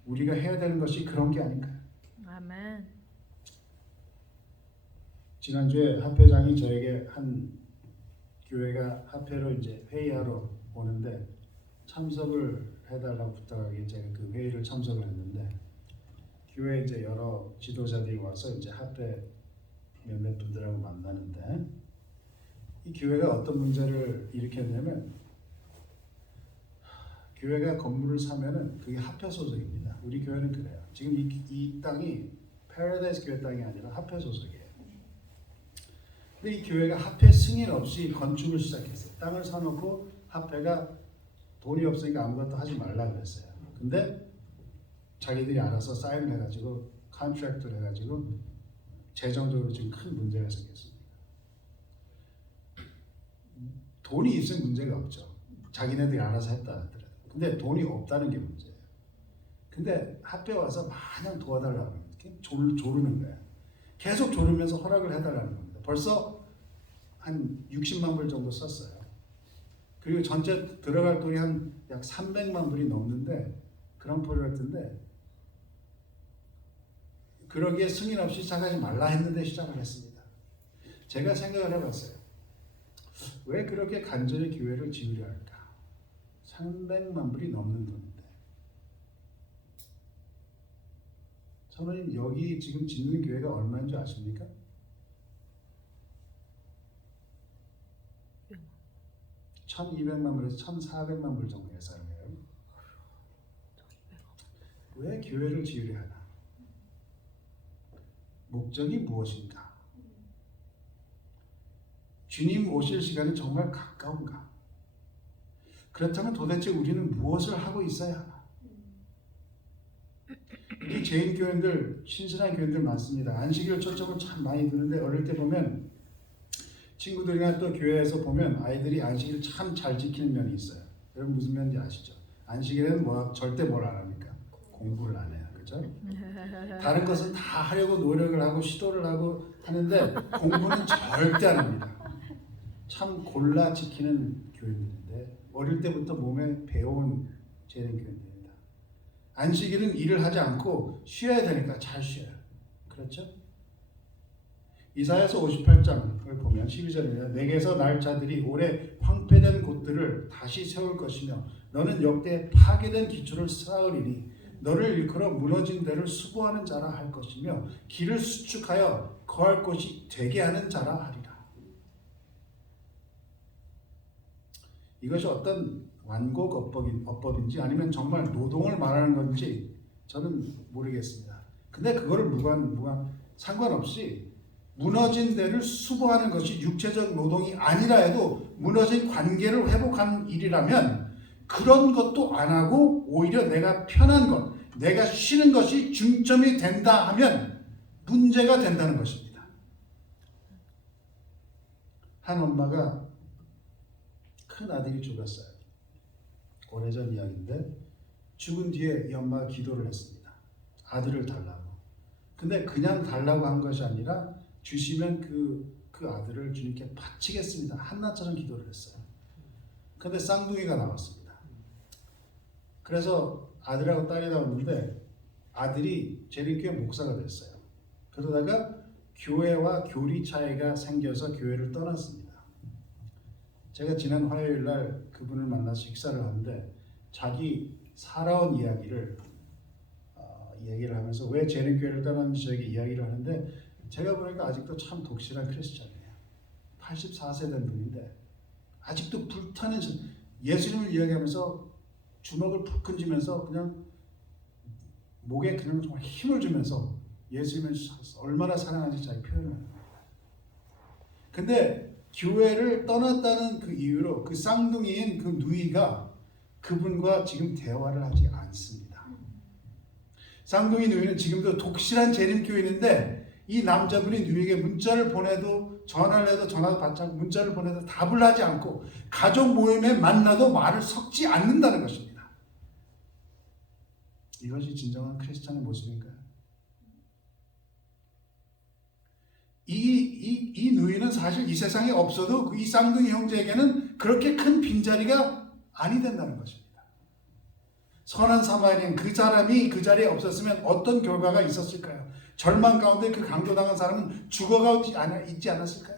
우리가 해야 되는 것이 그런 게 아닌가요? 아멘. 지난주에 합회장이 저에게 한 교회가 합회로 이제 회의하러 오는데 참석을 해달라고 부탁하게 제가 그 회의를 참석을 했는데 교회 이제 여러 지도자들이 와서 이제 합회 몇몇 분들하고 만나는데 이 교회가 어떤 문제를 일으켰냐면 교회가 건물을 사면은 그게 합회 소속입니다. 우리 교회는 그래요. 지금 이 땅이 패러다이스 교회 땅이 아니라 합회 소속이에요. 근데 이 교회가 합회 승인 없이 건축을 시작했어요. 땅을 사놓고 합회가 돈이 없으니까 아무것도 하지 말라 그랬어요. 근데 자기들이 알아서 사인을 해가지고 컨트랙트를 해가지고 재정적으로 지금 큰 문제가 생겼습니다. 돈이 있으면 문제가 없죠. 자기네들이 알아서 했다 하더라도. 근데 돈이 없다는 게 문제예요. 근데 합회 와서 마냥 도와달라고 하는 거예요. 조르는 거예요. 계속 조르면서 허락을 해달라는 겁니다. 벌써 한 60만 불 정도 썼어요. 그리고 전체 들어갈 돈이 한 약 300만 불이 넘는데 그런 프로 같은데 그러기에 승인 없이 시작하지 말라 했는데 시작을 했습니다. 제가 생각을 해봤어요. 왜 그렇게 간절히 교회를 지으려 할까? 300만 불이 넘는 돈인데 선생님 여기 지금 짓는 교회가 얼마인 줄 아십니까? 1200만 불에서 1400만 불 정도 예산이에요. 왜 교회를 지으려 하나? 목적이 무엇인가? 주님 오실 시간이 정말 가까운가? 그렇다면 도대체 우리는 무엇을 하고 있어야 하나? 이 죄인 교인들, 신실한 교인들 많습니다. 안식일 초점을 참 많이 두는데 어릴 때 보면 친구들이나 또 교회에서 보면 아이들이 안식일 참 잘 지키는 면이 있어요. 여러분 무슨 면인지 아시죠? 안식일에는 절대 뭘 안 합니까? 공부를 안 해요. 그렇죠? 다른 것은 다 하려고 노력을 하고 시도를 하고 하는데 공부는 절대 안 합니다. 참 골라 지키는 교인들인데 어릴 때부터 몸에 배워온 재능 교인들입니다. 안식일은 일을 하지 않고 쉬어야 되니까 잘 쉬어요. 그렇죠? 이사야서 58장을 보면 12절입니다. 내게서 날 자들이 오래 황폐된 곳들을 다시 세울 것이며 너는 역대 파괴된 기초를 쌓으리니 너를 일컬어 무너진 데를 수고하는 자라 할 것이며 길을 수축하여 거할 곳이 되게 하는 자라 하리라. 이것이 어떤 완곡 어법인지 아니면 정말 노동을 말하는 건지 저는 모르겠습니다. 근데 그거를 상관없이 무너진 데를 수고하는 것이 육체적 노동이 아니라 해도 무너진 관계를 회복하는 일이라면 그런 것도 안 하고 오히려 내가 편한 것, 내가 쉬는 것이 중점이 된다 하면 문제가 된다는 것입니다. 한 엄마가 큰 아들이 죽었어요. 오래전 이야기인데 죽은 뒤에 이 엄마가 기도를 했습니다. 아들을 달라고. 근데 그냥 달라고 한 것이 아니라 주시면 그 아들을 주님께 바치겠습니다. 한나처럼 기도를 했어요. 근데 쌍둥이가 나왔습니다. 그래서 아들하고 딸이 나왔는데 아들이 재림교회 목사가 됐어요. 그러다가 교회와 교리 차이가 생겨서 교회를 떠났습니다. 제가 지난 화요일 날 그분을 만나서 식사를 하는데 자기 살아온 이야기를 얘기를 하면서 왜 재림교회를 떠났는지 저에게 이야기를 하는데 제가 보니까 아직도 참 독실한 크리스찬이에요. 84세 된 분인데 아직도 불타는 예수님을 이야기하면서 주먹을 푹 끈지면서 그냥 목에 그냥 정말 힘을 주면서 예수님을 얼마나 사랑하는지 잘 표현을 합니다. 근데 교회를 떠났다는 그 이유로 그 쌍둥이인 그 누이가 그분과 지금 대화를 하지 않습니다. 쌍둥이 누이는 지금도 독실한 재림교인인데 이 남자분이 누이에게 문자를 보내도 전화를 해도 전화도 받지 않고 문자를 보내도 답을 하지 않고 가족 모임에 만나도 말을 섞지 않는다는 것입니다. 이것이 진정한 크리스찬의 모습인가요? 이 누이는 사실 이 세상에 없어도 이 쌍둥이 형제에게는 그렇게 큰 빈자리가 아니 된다는 것입니다. 선한 사마리아인 그 사람이 그 자리에 없었으면 어떤 결과가 있었을까요? 절망 가운데 그 강도당한 사람은 있지 않았을까요?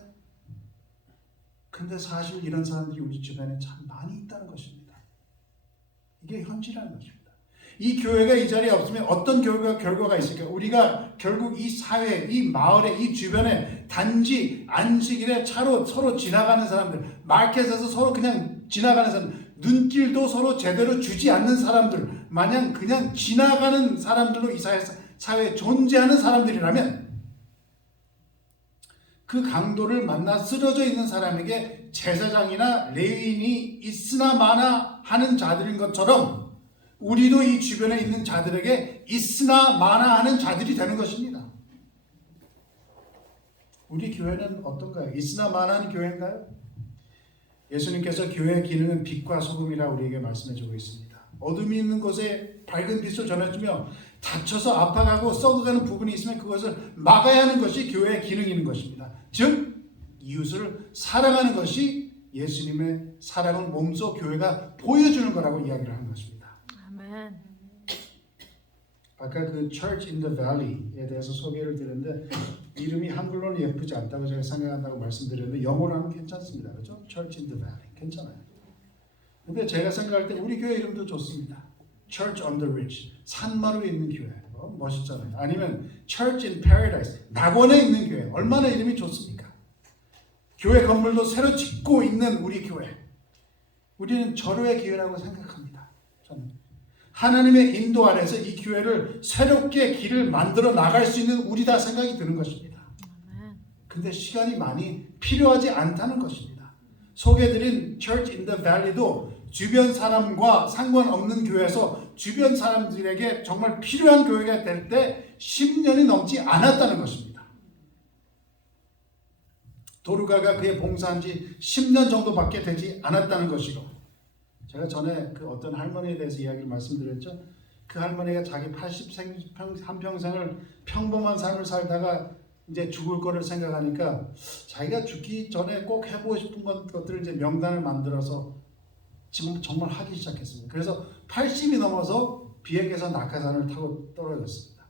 근데 사실 이런 사람들이 우리 주변에 참 많이 있다는 것입니다. 이게 현실이라는 것입니다. 이 교회가 이 자리에 없으면 어떤 결과가 있을까요? 우리가 결국 이 사회, 이 마을에, 이 주변에 단지 안식일에 차로 서로 지나가는 사람들, 마켓에서 서로 그냥 지나가는 사람들, 눈길도 서로 제대로 주지 않는 사람들, 마냥 그냥 지나가는 사람들로 이 사회에 존재하는 사람들이라면 그 강도를 만나 쓰러져 있는 사람에게 제사장이나 레위인이 있으나 마나 하는 자들인 것처럼 우리도 이 주변에 있는 자들에게 있으나 마나 하는 자들이 되는 것입니다. 우리 교회는 어떤가요? 있으나 마나 하는 교회인가요? 예수님께서 교회의 기능은 빛과 소금이라 우리에게 말씀해주고 있습니다. 어둠이 있는 곳에 밝은 빛을 전해주며 다쳐서 아파가고 썩어가는 부분이 있으면 그것을 막아야 하는 것이 교회의 기능인 것입니다. 즉 이웃을 사랑하는 것이 예수님의 사랑을 몸소 교회가 보여주는 거라고 이야기를 하는 것입니다. 아멘. 아까 그 Church in the Valley에 대해서 소개를 드렸는데 이름이 한글로는 예쁘지 않다고 제가 생각한다고 말씀드렸는데 영어로 하면 괜찮습니다. 그렇죠? Church in the Valley 괜찮아요. 근데 제가 생각할 때 우리 교회 이름도 좋습니다. Church on the Ridge 산마루에 있는 교회 멋있잖아요. 아니면 Church in Paradise 낙원에 있는 교회 얼마나 이름이 좋습니까? 교회 건물도 새로 짓고 있는 우리 교회 우리는 절호의 기회라고 생각합니다. 저는 하나님의 인도 아래서 이 교회를 새롭게 길을 만들어 나갈 수 있는 우리다 생각이 드는 것입니다. 근데 시간이 많이 필요하지 않다는 것입니다. 소개해드린 Church in the Valley도 주변 사람과 상관없는 교회에서 주변 사람들에게 정말 필요한 교회가 될 때 10년이 넘지 않았다는 것입니다. 도르가가 그의 봉사한 지 10년 정도밖에 되지 않았다는 것이고 제가 전에 그 어떤 할머니에 대해서 이야기를 말씀드렸죠. 그 할머니가 자기 81평생을 평범한 삶을 살다가 이제 죽을 거를 생각하니까 자기가 죽기 전에 꼭 해보고 싶은 것들을 이제 명단을 만들어서 지금 정말 하기 시작했습니다. 그래서 80이 넘어서 비행기에서 낙하산을 타고 떨어졌습니다.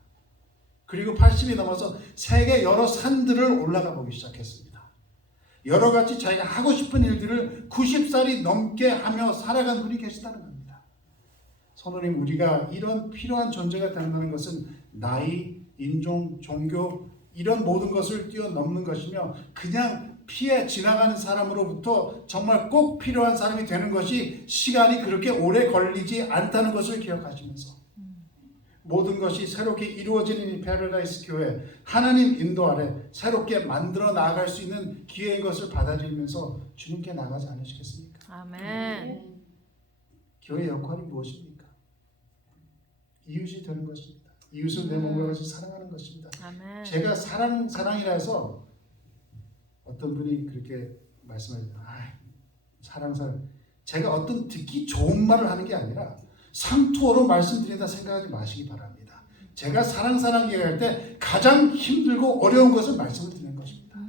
그리고 80이 넘어서 세계 여러 산들을 올라가 보기 시작했습니다. 여러 가지 자기가 하고 싶은 일들을 90살이 넘게 하며 살아간 분이 계시다는 겁니다. 성도님, 우리가 이런 필요한 존재가 된다는 것은 나이, 인종, 종교 이런 모든 것을 뛰어넘는 것이며 그냥 피해 지나가는 사람으로부터 정말 꼭 필요한 사람이 되는 것이 시간이 그렇게 오래 걸리지 않다는 것을 기억하시면서 모든 것이 새롭게 이루어지는 이 패러다이스 교회 하나님 인도 아래 새롭게 만들어 나아갈 수 있는 기회인 것을 받아들이면서 주님께 나가지 않으시겠습니까? 아멘. 교회의 역할이 무엇입니까? 이웃이 되는 것입니다. 이웃을 내 몸과 같이 사랑하는 것입니다. 아멘. 제가 사랑이라서 어떤 분이 그렇게 말씀하세요. 사랑. 제가 어떤 듣기 좋은 말을 하는 게 아니라 상투어로 말씀드린다 생각하지 마시기 바랍니다. 제가 사랑 얘기할 때 가장 힘들고 어려운 것을 말씀을 드리는 것입니다.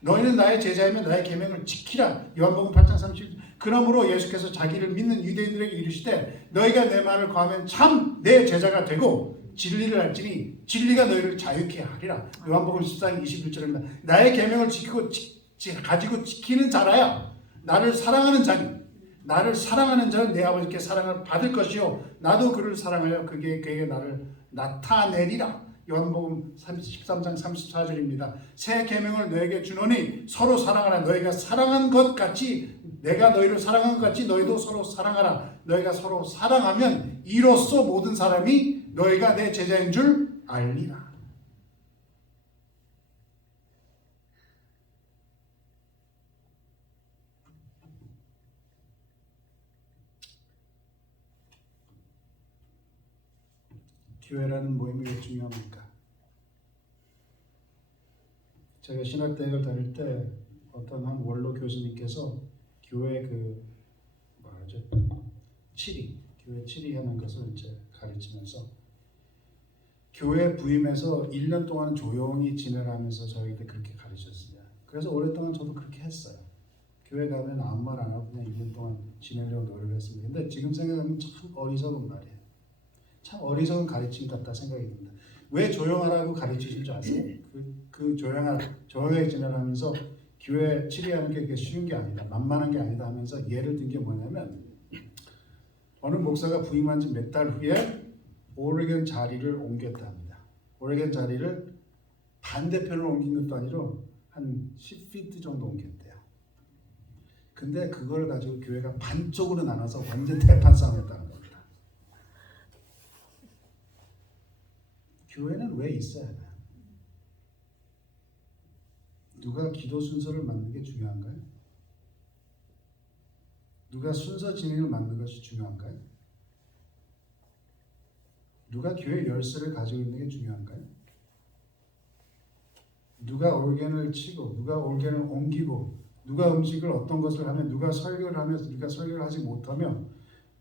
너희는 나의 제자이면 나의 계명을 지키라. 요한복음 8장 30절. 그러므로 예수께서 자기를 믿는 유대인들에게 이르시되 너희가 내 말을 거하면 참 내 제자가 되고 진리를 알지니 진리가 너희를 자유케 하리라. 요한복음 14장 21절입니다. 나의 계명을 가지고 지키는 자라야 나를 사랑하는 자니 나를 사랑하는 자는 내 아버지께 사랑을 받을 것이요 나도 그를 사랑하여 그에게 나를 나타내리라. 요한복음 13장 34절입니다. 새 계명을 너에게 주노니 서로 사랑하라. 너희가 사랑한 것 같이 내가 너희를 사랑한 것 같이 너희도 서로 사랑하라. 너희가 서로 사랑하면 이로써 모든 사람이 너희가 내 제자인 줄 알리라. 교회라는 모임이 왜 중요합니까? 제가 신학대학을 다닐 때 어떤 한 원로 교수님께서 교회 교회 치리하는 것을 이제 가르치면서 교회 부임해서 1년 동안 조용히 지내라면서 저희한테 그렇게 가르쳤습니다. 그래서 오랫동안 저도 그렇게 했어요. 교회 가면 아무 말 안 하고 그냥 2년 동안 지내려고 노력했습니다. 근데 지금 생각하면 참 어리석은 말이에요. 참 어리석은 가르침 같다 생각이 듭니다. 왜 조용하라고 가르치신 줄 아세요? 그 조용하게 지내라면서 교회 치리하는 게 쉬운 게 아니다, 만만한 게 아니다 하면서 예를 든 게 뭐냐면 어느 목사가 부임한 지 몇 달 후에 오레곤 자리를 옮겼다 합니다. 오레곤 자리를 반대편을 옮긴 것도 아니로 한 10피트 정도 옮겼대요. 근데 그걸 가지고 교회가 반쪽으로 나눠서 완전 대판 싸움했다는 겁니다. 교회는 왜 있어야 하나요? 누가 기도 순서를 맡는 게 중요한가요? 누가 순서 진행을 맡는 것이 중요한가요? 누가 교회 열쇠를 가지고 있는 게 중요한가요? 누가 organ을 치고 누가 organ을 옮기고 누가 음식을 어떤 것을 하면 누가 설교를 하면서 누가 설교를 하지 못하면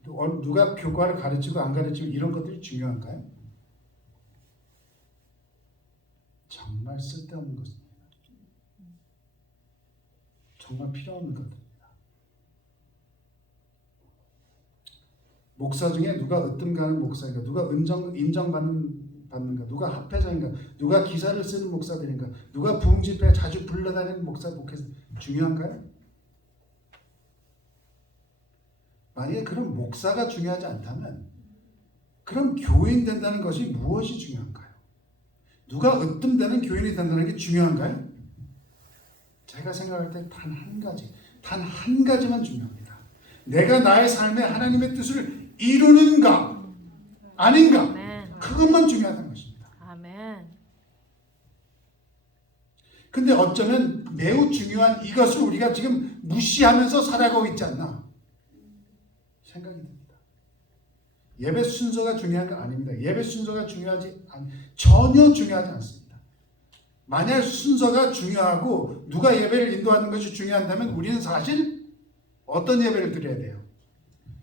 누가 교과를 가르치고 안 가르치고 이런 것들이 중요한가요? 정말 쓸데없는 것입니다. 정말 필요 없는 것들입니다. 목사 중에 누가 으뜸가는 목사인가, 누가 인정받는가, 누가 합회장인가, 누가 기사를 쓰는 목사들인가, 누가 부흥집회에 자주 불러다니는 목사 목회자 중요한가요? 만약에 그런 목사가 중요하지 않다면 그럼 교인 된다는 것이 무엇이 중요한가요? 누가 으뜸되는 교인이 된다는 게 중요한가요? 제가 생각할 때 단 한 가지만 중요합니다. 내가 나의 삶에 하나님의 뜻을 이루는가 아닌가, 아멘. 그것만 중요하다는 것입니다. 아멘. 근데 어쩌면 매우 중요한 이것을 우리가 지금 무시하면서 살아가고 있지 않나 생각이 듭니다. 예배 순서가 중요한 거 아닙니다. 예배 순서가 전혀 중요하지 않습니다. 만약 순서가 중요하고 누가 예배를 인도하는 것이 중요한다면 우리는 사실 어떤 예배를 드려야 돼요?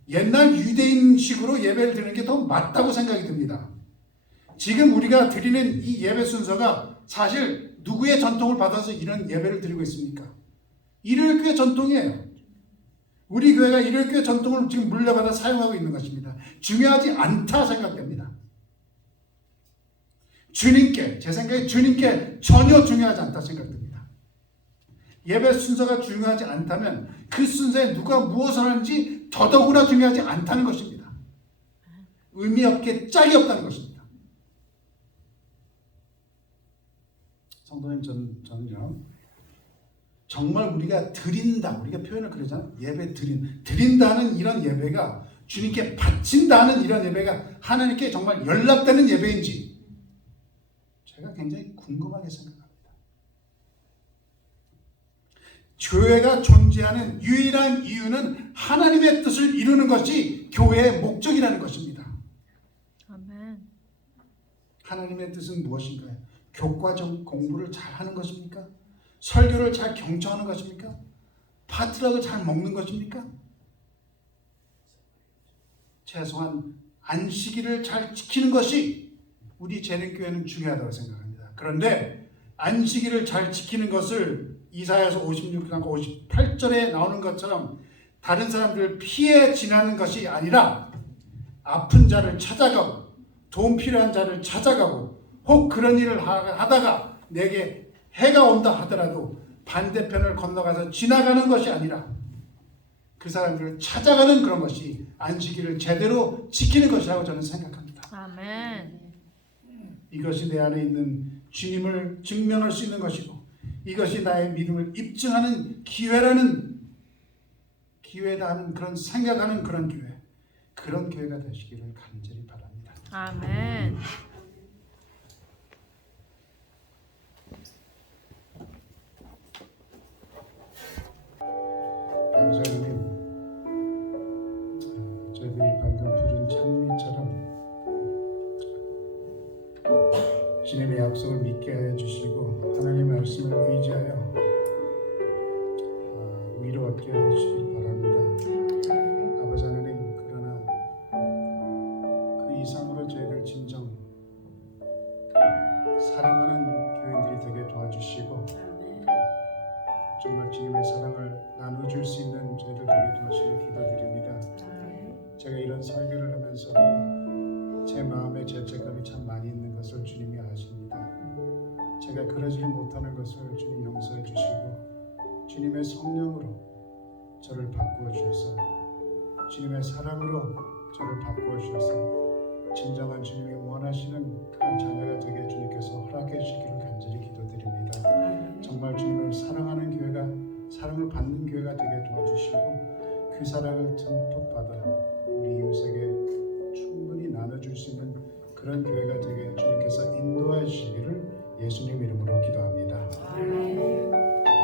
옛날 유대인식으로 예배를 드리는 게 더 맞다고 생각이 듭니다. 지금 우리가 드리는 이 예배 순서가 사실 누구의 전통을 받아서 이런 예배를 드리고 있습니까? 일요일교회 전통이에요. 우리 교회가 일요일교회 전통을 지금 물려받아 사용하고 있는 것입니다. 중요하지 않다 생각됩니다. 제 생각에 주님께 전혀 중요하지 않다 생각됩니다. 예배 순서가 중요하지 않다면 그 순서에 누가 무엇을 하는지 더더구나 중요하지 않다는 것입니다. 의미 없게 짝이 없다는 것입니다. 성도님, 저는요, 정말 우리가 드린다, 우리가 표현을 그러잖아요. 예배 드린다는 이런 예배가, 주님께 바친다는 이런 예배가 하나님께 정말 연락되는 예배인지 제가 굉장히 궁금하게 생각합니다. 교회가 존재하는 유일한 이유는 하나님의 뜻을 이루는 것이 교회의 목적이라는 것입니다. 아멘. 하나님의 뜻은 무엇인가요? 교과적 공부를 잘하는 것입니까? 설교를 잘 경청하는 것입니까? 파트락을 잘 먹는 것입니까? 최소한 안식일을 잘 지키는 것이 우리 재림교회는 중요하다고 생각합니다. 그런데 안식일을 잘 지키는 것을 이사야서 56장 58절에 나오는 것처럼 다른 사람들을 피해 지나는 것이 아니라 아픈 자를 찾아가고 도움 필요한 자를 찾아가고 혹 그런 일을 하다가 내게 해가 온다 하더라도 반대편을 건너가서 지나가는 것이 아니라 그 사람들을 찾아가는 그런 것이 안식일을 제대로 지키는 것이라고 저는 생각합니다. 아멘. 이것이 내 안에 있는 주님을 증명할 수 있는 것이고 이것이 나의 믿음을 입증하는 기회다 하는 그런 생각하는 그런 교회가 되시기를 간절히 바랍니다. 아멘. 감사하님, 저희들이 방금 부른 찬미처럼 주님의 약속을 믿게 하여 주시고 하나님의 말씀을 의지하여 위로 얻게 하여 주시길 바랍니다. 아버지 하나님, 그러나 그 이상으로 저희를 진정 사랑하는 교인들이 되게 도와주시고 정말 주님의 사랑을 나눠줄 저를 바꾸어 주셔서 주님의 사랑으로 저를 바꾸어 주셔서 진정한 주님이 원하시는 그런 자녀가 되게 주님께서 허락해 주시기를 간절히 기도드립니다. 정말 주님을 사랑하는 교회가 사랑을 받는 교회가 되게 도와주시고 그 사랑을 듬뿍 받아 우리 이웃에게 충분히 나눠줄 수 있는 그런 교회가 되게 주님께서 인도해 주시기를 예수님 이름으로 기도합니다.